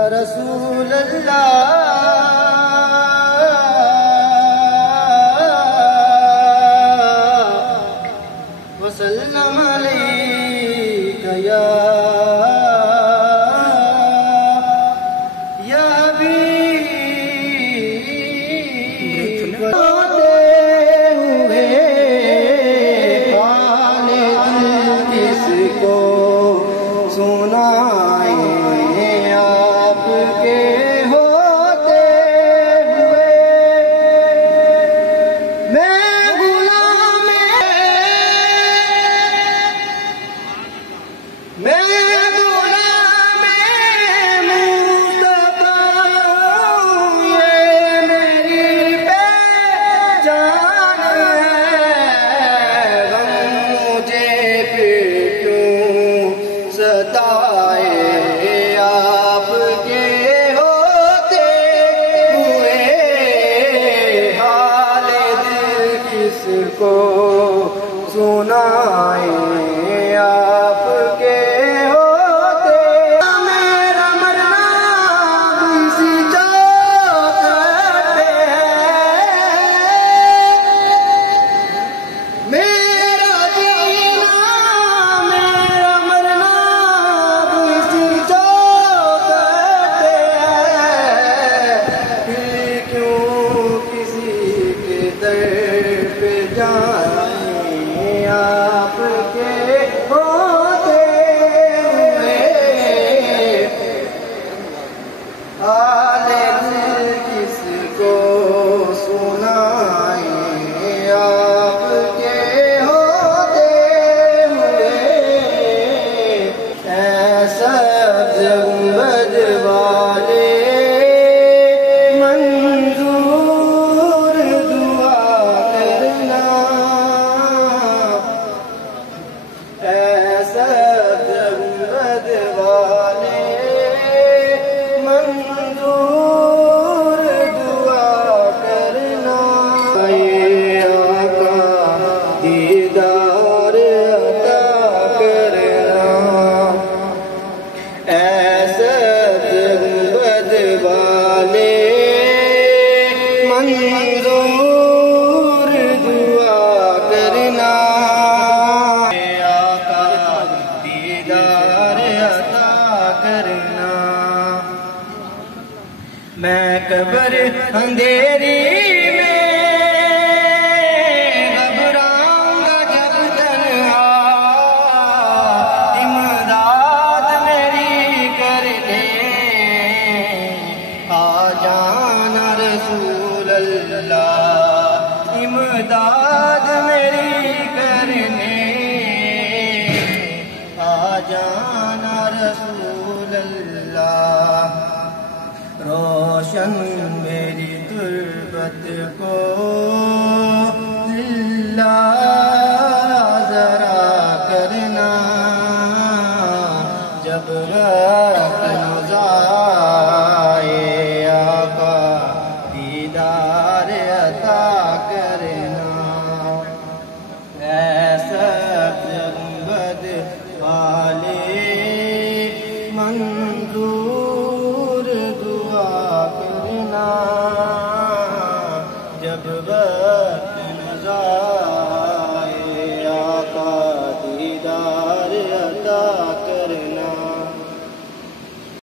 یا رسول اللہ وسلم علیک یا کو سنائیں آپ کے ہوتے میرا مرنا اسی چوکھٹ پہ ہے میرا جینا میرا مرنا اسی چوکھٹ پہ ہے پھر کیوں کسی کے در پہ جائیں آپ کے ہوتے ہوئے حال دل کس کو سنائیں آپ کے ہوتے ہوئے ایسا گنبد والے میں قبر اندھیری میں گھبراؤں گا جب تنہا امداد میری کرنے آ جانا رسول اللہ امداد میری کرنے آ جانا رسول اللہ روشن میری تربت کو للہ ذرا کرنا جب رکن آئے آقا دیدار عطا کرنا ایسا گنبد والے من